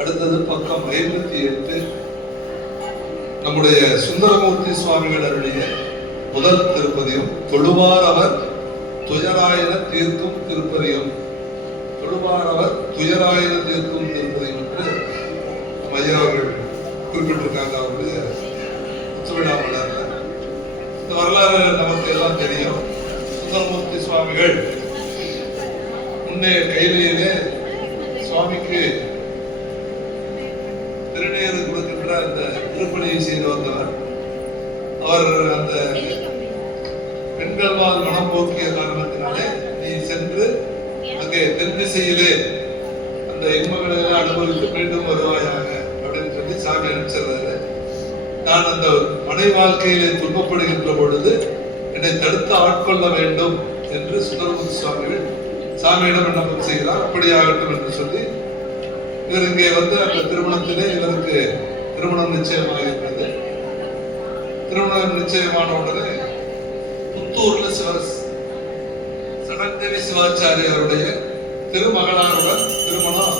அடுத்தது பக்கம் 58 நம்முடைய சுந்தரமூர்த்தி சுவாமிகள் அருளிய முதல் திருப்பதியும் தொழுவார் அவர் துயராயன தீர்க்கும் திருப்பதியும் தொழுவார் அவர் துயராயன தீர்க்கும் திருப்பதியும் என்று ஐயா அவர்கள் குறிப்பிட்டிருக்காங்க. அவருடைய உச்சவிழா மலர்ல இந்த வரலாறு நமக்கு எல்லாம் தெரியும். சுந்தரமூர்த்தி சுவாமிகள் முன்னே கையிலேயே சுவாமிக்கு திருநீர் கொடுக்கின்ற அந்த திருப்பணியை செய்து வந்தவர். அவர் அந்த பெண்கள்வால் மனம் போக்கிய காரணத்தினாலே நீ சென்று அங்கே தென் திசையிலே அந்த இன்மகளை எல்லாம் அனுபவித்து மீண்டும் வருவாயாக அப்படின்னு சொல்லி சாமி அனுப்பிச்சிருந்தாரு. நான் அந்த மனை வாழ்க்கையிலே துன்பப்படுகின்ற பொழுது என்னை தடுத்து ஆட்கொள்ள வேண்டும் என்று சுந்தரமூர்த்தி சுவாமிகள் சாமியிடம் விண்ணப்பம் செய்கிறார். அப்படியாகட்டும் என்று சொல்லி இவர் இங்கே வந்து அந்த திருமணத்திலே இவருக்கு திருமணம் நிச்சயமாகின்றது. திருமணம் நிச்சயமான உடனே புத்தூர்ல சடங்கரி சிவாச்சாரியருடைய திருமகளாருடன் திருமணம்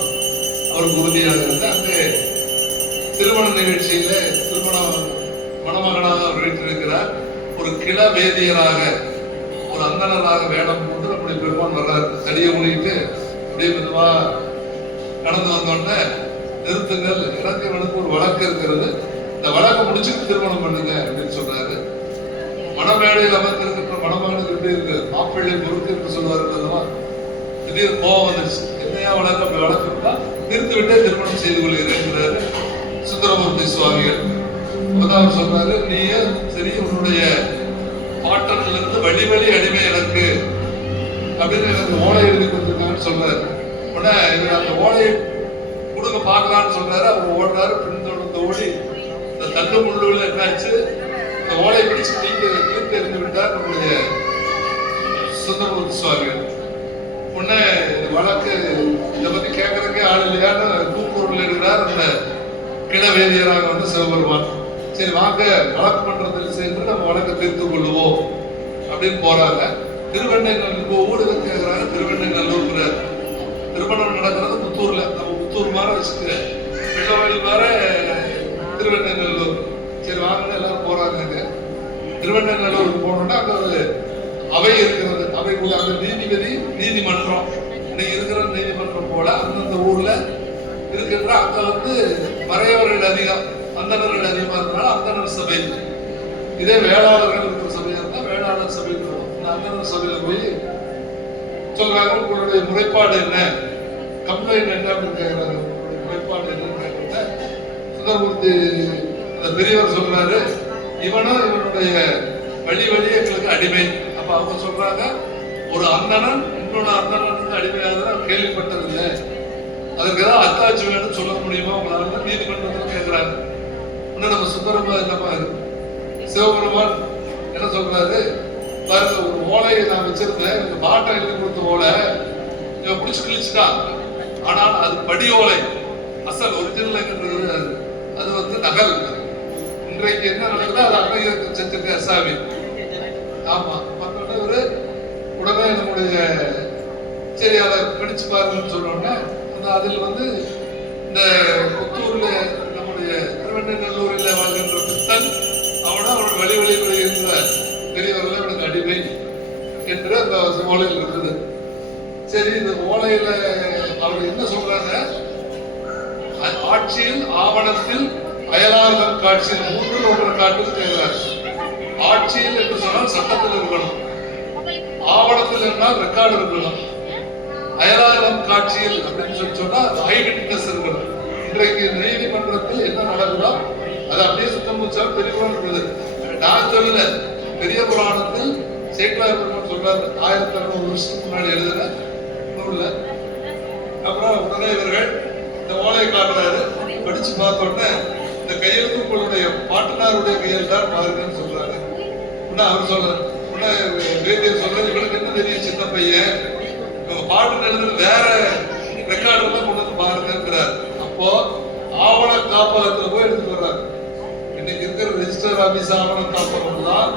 அவருக்கு உறுதியாக இருந்தது. அங்கே திருமண நிகழ்ச்சியில மணமகனாக அவர் வீட்டிருக்கிறார். ஒரு கிள வேதியராக ஒரு அந்தனராக வேடம் போட்டு நம்முடைய பெருமான் வர்றார். தடியை ஊனிட்டு அப்படியே மெதுவா கடந்து வந்தோடனே நிறுத்துங்கள், எனக்கு இவனுக்கு ஒரு வழக்கு இருக்கிறது, இந்த வழக்கை முடிச்சுட்டு திருமணம் பண்ணுங்க அப்படின்னு சொல்றாரு. மணமேடையில் அமர்ந்திருக்கிற மணமகனுக்கு எப்படி இருக்கு, மாப்பிள்ளை பொறுத்து என்று சொல்லுவார்கள். திடீர் கோபம் வந்துருச்சு. என்னையா வழக்கு வழக்கு இருந்தா நிறுத்தி விட்டே திருமணம் செய்து கொள்கிறேன் சுந்தரமூர்த்தி சுவாமிகள். அவர் சொல்றாரு, நீயே சரி உன்னுடைய பாட்டன்ல இருந்து வழி வழி அடிமை எனக்கு அப்படின்னு எனக்கு ஓலை எழுதி கொடுத்துருக்கான்னு சொல்றாரு. உடனே இவர் அந்த ஓலையை கொடுக்க பார்க்கலான்னு சொல்றாரு. அவர் ஓடுறாரு, பின்தொடர்ந்து ஓடி இந்த தண்டு முள்ளுல என்னாச்சு, இந்த ஓலையை பிடிச்சு தீர்த்து எறிந்து விட்டார் நம்முடைய சுந்தரமூர்த்தி சுவாமிகள். உடனே இந்த வழக்கு இதை பத்தி கேட்கறதுக்கே ஆள் இல்லையான்னு கூப்பூரில் இருக்கிறார் அந்த கிளவேதியராக வந்து சிவபெருமான். சரி வாங்க வழக்கு மன்றத்தில் சேர்ந்து நம்ம வழக்கை தீர்த்து கொள்ளுவோம் அப்படின்னு போறாங்க. திருவெண்ணைநல்லூர் ஊடகம் கேட்கிறாங்க. திருவெண்ணைநல்லூர் திருமணம் நடக்கிறது புத்தூர்ல. நம்ம புத்தூர் மாதிரி வச்சுட்டு வெள்ளவழி மாதிரி திருவெண்ணைநல்லூர். சரி வாங்க எல்லாரும் போறாங்க. திருவெண்ணைநல்லூருக்கு போனோம்னா அங்க ஒரு அவை இருக்கிறது. அவை கூட அந்த நீதிபதி நீதிமன்றம் இன்னைக்கு இருக்கிற நீதிமன்றம் போல அந்தந்த ஊர்ல இருக்கின்ற அங்க வந்து மறையவர்கள் அதிகம், அந்தணர்கள் அதிகமா இருந்தாலும் அந்தணர் சபை. இதே வேளாளர்கள் இருக்கிற சபையா இருந்தா வேளாளர் சபை. இந்த அந்தணர் சபையில போய் சொல்றாங்க, உங்களுடைய முறைப்பாடு என்ன, கம்ப்ளைண்ட் என்ன அப்படின்னு கேட்கிறாங்க. உங்களுடைய முறைப்பாடு என்னன்னு கேட்கிறத சுந்தரமூர்த்தி அந்த பெரியவர் சொல்றாரு, இவனும் இவனுடைய வழி வழி எங்களுக்கு அடிமை. அப்ப அவங்க சொல்றாங்க, ஒரு அந்தணன் இன்னொரு அந்தணனுக்கு அடிமையாக கேள்விப்பட்டதில்லை. அதற்கு ஏதாவது அத்தாட்சி வேணும்னு சொல்ல முடியுமா உங்களால? நீதிமன்றத்தில் கேட்கிறாங்க. இன்னும் நம்ம சுந்தரமா நம்ம சிவபெருமான் என்ன சொல்றாரு பாருங்க, ஒரு ஓலையை நான் வச்சிருந்தேன், எனக்கு பாட்டை எழுதி கொடுத்த ஓலை இவன் பிடிச்சு கிழிச்சுட்டான். ஆனால் அது படி ஓலை, அசல் ஒரிஜினல் அது வந்து நகல். இன்றைக்கு என்ன நடக்குதோ அது அன்றைய செஞ்சிருக்க அசாமி. ஆமா, மற்றோட ஒரு உடனே நம்முடைய சரி அதை பிடிச்சு பாருங்கன்னு சொன்னோன்னே அந்த அதில் வந்து இந்த புத்தூர்ல நம்முடைய திருவண்ணநல்லூரில் வாழ்கின்ற பித்தன் அவனா அவனோட வழிகளில் இருந்த பெரியவர்கள் அவனுக்கு அடிமை என்று அந்த ஓலையில் இருக்குது. சரி, இந்த ஓலையில அவர் என்ன சொல்றாங்க, ஆட்சியில் ஆவணத்தில் அயலாளர் காட்சியில் 3 காட்டுக்கு தேர்கிறார். ஆட்சியில் என்று சொன்னால் சட்டத்தில் இருக்கணும், ஆவணத்தில் என்றால் ரெக்கார்டு இருக்கணும், அயலாளம் காட்சியில் அப்படின்னு சொல்லி சொன்னா ஐடென்டினஸ் இருக்கணும். இன்றைக்கு நீதிமன்றத்தில் என்ன நடக்குதோ அது அப்படியே சுத்தம் முடிச்சா பெரிய இருக்குது. நான் சொல்லல, பெரிய புராணத்தில் சேக்கலார் பெருமான் சொல்றாரு, 1600 வருஷத்துக்கு முன்னாடி எழுதுற நூல்ல. அப்புறம் உடனே இவர்கள் இந்த ஓலையை காட்டுறாரு, படிச்சு பார்த்தோன்னே இந்த கையெழுத்து உங்களுடைய பாட்டனாருடைய கையெழுத்து தான் பாருங்கன்னு சொல்றாரு. உடனே அவர் சொல்றாரு, உடனே வேதியர் சொல்றாரு, இவனுக்கு என்ன தெரியும் சின்ன பையன், பாட்டு எழுதுறது வேற ரெக்கார்டு எல்லாம் கொண்டு வந்து பாருங்கிறார். அப்போ ஆவண காப்பகத்துல போய் எடுத்து வர்றாரு. இன்னைக்கு இருக்கிற ரெஜிஸ்டர் ஆபீஸ் ஆவண காப்பகம் தான்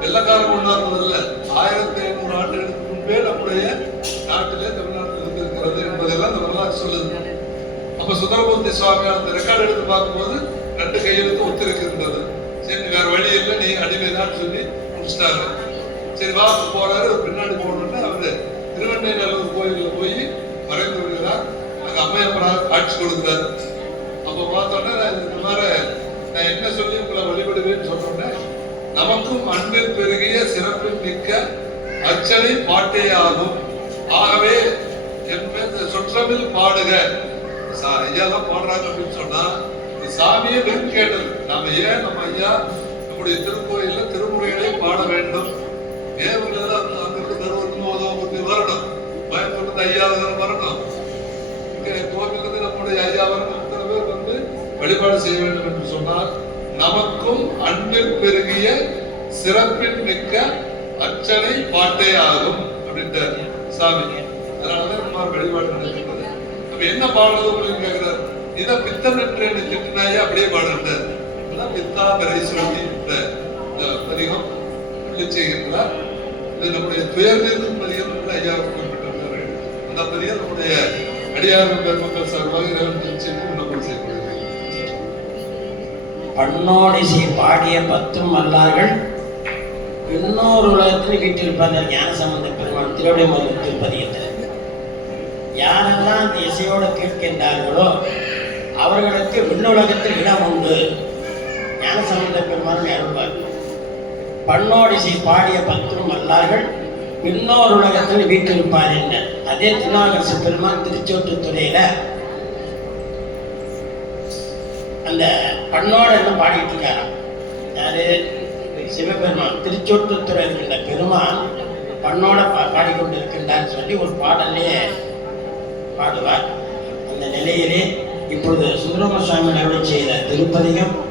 வெள்ளக்காரன் கொண்டாடுறது இல்லை. 1500 ஆண்டுகளுக்கு முன்பே நம்முடைய நாட்டிலே தமிழ்நாட்டில் இருக்கிறது என்பதெல்லாம் இந்த வரலாறு சொல்லுது. அப்ப சுந்தரமூர்த்தி சுவாமி அந்த ரெக்கார்டு எடுத்து பார்க்கும்போது 2 கையெழுத்து ஒத்திருக்கின்றது. சரி, வேற வழி இல்லை, நீ அடிமைதான் சொல்லி முடிச்சிட்டாங்க. சரி, வாக்கு போறாரு, பின்னாடி போடணும்னு அவரு திருவண்ணநல்லூர் கோயிலில் போய் மறைந்து விடுகிறார். அங்க அம்மையப்பராக காட்சி கொடுக்கிறார். அப்ப பார்த்தோன்னே இந்த மாதிரி நான் என்ன சொல்லி உங்களை வழிபடுவேன்னு சொன்னோன்னே, நமக்கும் அன்பில் பெருகிய சிறப்பில் மிக்க அச்சனை பாட்டே ஆகும். ஆகவே சொற்றமில் பாடுக. ஐயா தான் பாடுறாங்க அப்படின்னு சொன்னா சாமியை விரும்பி கேட்டது. நாம ஏன் நம்ம ஐயா நம்முடைய திருக்கோயில்ல திருமுறைகளை பாட வேண்டும்? ஏன் அங்கிருந்து கருவூர் வரணும், பயன்படுத்த ஐயா வரணும், இங்க கோவிலிருந்து நம்முடைய ஐயா வரணும், இத்தனை பேர் வந்து வழிபாடு செய்ய வேண்டும் என்று சொன்னால் நமக்கும் அன்பில் பெருகிய சிறப்பில் மிக்க அச்சனை பாட்டே ஆகும் அப்படின்ற சாமி. அதனாலதான் நம்ம வழிபாடு நடக்கிறது. அப்ப என்ன பாடுறது அப்படின்னு கேட்கிறார். இதை பித்தன் என்று திட்டினாயே அப்படியே பாடுறார். பித்தா பிறை சொல்லி இந்த பதிகம் செய்கின்றார். இது நம்முடைய துயர்நீர் பதிகம் என்று ஐயா குறிப்பிட்டிருக்கிறார்கள். அந்த பதிகம் நம்முடைய அடியார்கள் பெருமக்கள் சார்பாக விண்ணப்பம் செய்யப்படுகிறது. பண்ணோடிசை பாடிய 10 மல்லார்கள் இன்னொரு உலகத்தில் வீட்டிருப்பார்கள். ஞானசம்பந்த பெருமான் திருவிடைமருதூர் திருப்பதியத்தில் யாரெல்லாம் அந்த இசையோடு கேட்கின்றார்களோ அவர்களுக்கு விண்ணுலகத்தில் இடம் உண்டு. ஞானசம்பந்த பெருமான் அருள்வார். பண்ணோடிசை பாடிய 10 மல்லார்கள் இன்னொரு உலகத்தில் வீட்டிருப்பார் என்ற அதே திருநாகரசு பெருமான் திருச்சோற்றுத்துறையில அந்த பண்ணோட எல்லாம் பாடிட்டு இருக்காராம். யாரு? சிவபெருமான். திருச்சோற்றுத்துறை இருக்கின்ற பெருமான் பண்ணோட பாடிக்கொண்டு இருக்கின்றான்னு சொல்லி ஒரு பாடலே பாடுவார். அந்த நிலையிலே இப்பொழுது சுந்தரம சுவாமி அருளி செய்த திருப்பதிகம்